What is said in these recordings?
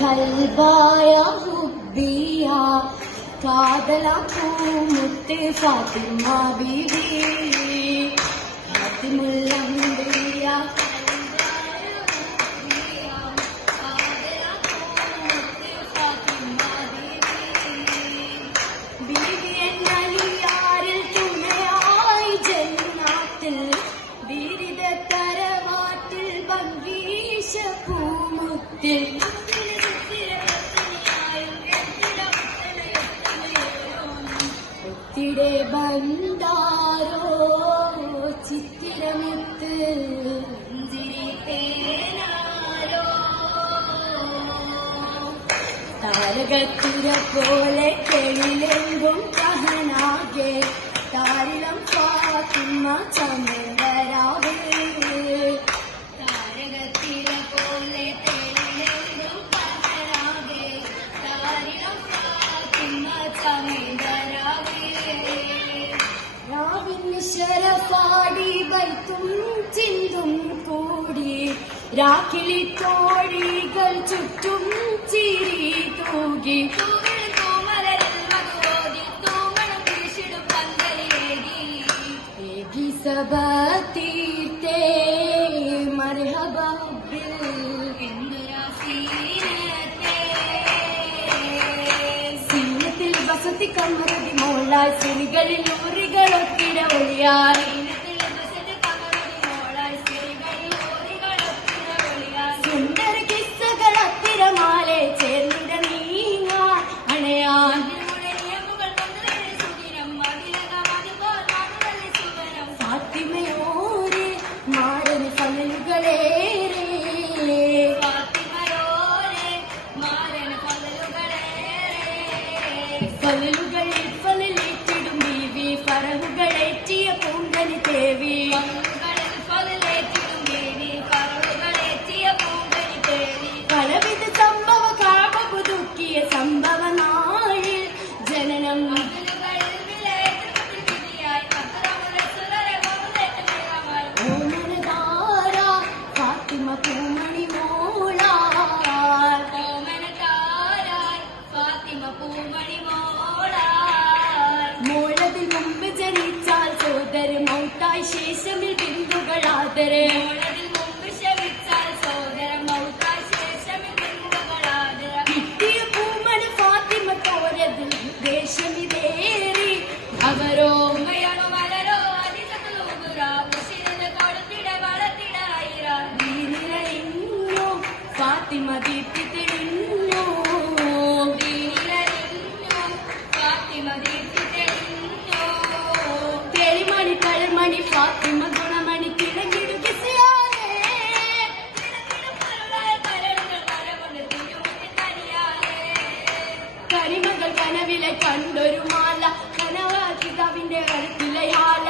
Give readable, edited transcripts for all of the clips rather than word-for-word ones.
കൽബായ ഹുബിയ കാതലാപ്പൂമുത്ത് ഫാത്തിമ ബീവി ഫാത്തിമുല്ലംബിയ ബീവി എന്നലിയാരിൽ തുണയായി ജന്നാത്തിൽ ബീരിത തറവാട്ടിൽ ഭംഗീശ പൂമുത്തിൽ ിടെ ബന്ധാരോ ചിത്തിരമുത്ത് താരകത്തുര പോലെ തെളിലെങ്കും കഹനാകെ താരിളം ഫാത്തിമ ചമരാവേ താരകത്തിര പോലെ തെളിലെങ്കും കഹനാകെ താരിളം ഫാത്തിമ ചമരാവേ ശരഫാടി ബൈത്തും ചിന്തും കൂടി രാഖിലി തോഴികൾ ചുറ്റും ചിരി തൂകി ഏകി സബത്തീത്തെ മർഹബ സീനത്തിൽ വസതി കമറതി മോളായി സിരികളിൽ ൂറികളൊത്തിട ഒളിയായി സുന്ദര കിസ്സകൾ അത്തിരമാലെ ചേർന്നിട നീങ്ങ അണയാൻ ഫാത്തിമയോരെ മാരന് ഫലലുകളേറെ ഫലലുകളിൽ ഫലലേറ്റിടും ബീവി ഫറവുകളേറ്റിയ പൂങ്കനി ദേവി പലവിധ സംഭവ കാപ പുതുക്കിയ സംഭവ നാളിൽ ജനനം ഓമനതാര ഫാത്തിമ പൂമണി മോളതിൽ മുമ്പ് ജനിച്ചാൽ സോദര മൗത്തായി ശേഷമിൽ ബിന്ദുകളാദരെ കിട്ടിയ പൂമണി ഫാത്തിമ തോരതിൽ ദേശമിതേറി അവരോ ഫാത്തിമ ദീപ്തി തെളിഞ്ഞു തെളിമണി കളമണി ഫാത്തിമ ഗുണമണി തിളങ്ങിടുക കരിമകൾ കനവിലെ കണ്ടൊരു മാല കനവാക്കിതാവിന്റെ കരുത്തിലയാല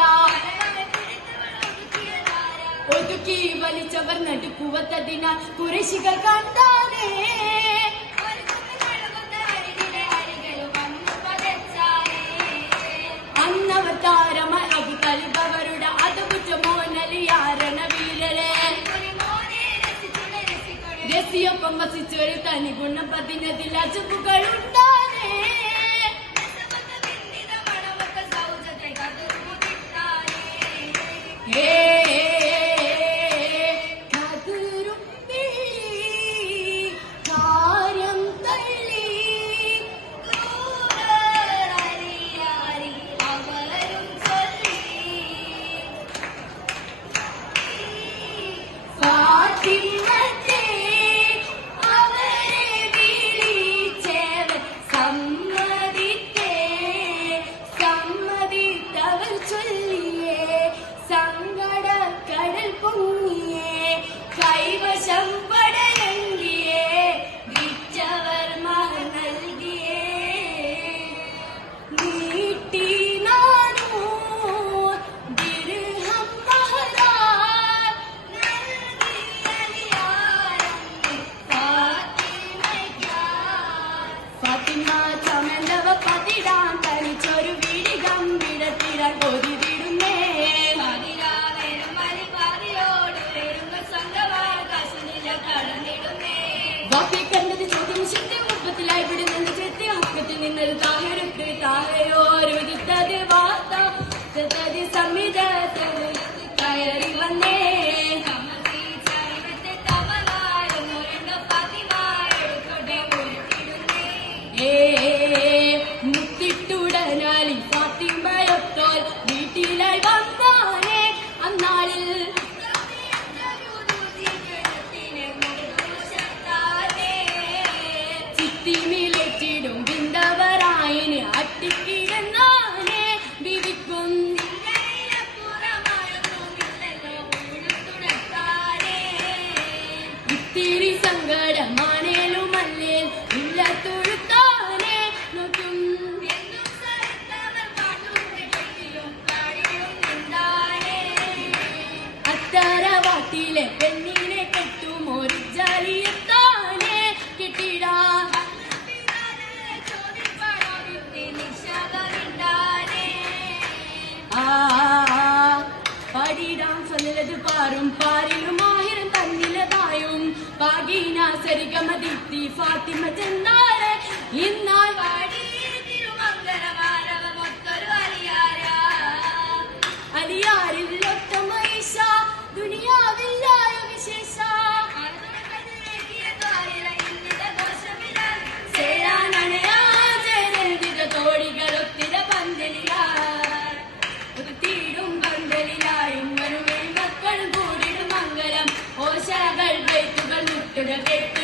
ഒതുക്കി വലിച്ചവർ നടുക്കുവത്തതിനാൽ കുറശികൾ കണ്ടാനേ അന്നവർ താരമായി അബു തലിബ് അവരുടെ അതകുറ്റ മോനലിയാരണ വീരരെ രസിയൊപ്പം വസിച്ചൊരു തനി ഗുണം പതിനതിൽ അജബുകളുണ്ടാനേ സമ്മതിത്തവർ ചൊല്ലിയേ സങ്കട ഇത്തിരി സങ്കടമാണേലും അല്ലേ ഇല്ല തൊഴുത്താനെ നോക്കും അത്തറവാട്ടിലെ പെണ്ണിനെ കെട്ടും ഒരു ജാലിയത്താനെ കെട്ടിടാ പാടിടാം സ്വല്ലത് പാറും പാരിലും ആയിരം തന്നിലതായും പാകീന സരിഗമദിത്തി ഫാത്തിമ ചെന്നാറെ ഇന്നാൾ വാടി അലിയാരിൽ ഒറ്റ മൈഷ ദുനിയാവില്ലായ വിശേഷ തോടികളൊത്തിര പന്തലിലായി ഒരു തീടും പന്തലിലായും വരുമേ മക്കൾ കൂടിടും മംഗലം ഓശകൾ വെയ്ത്തുകൾ മുട്ടുകൾ വെട്ട്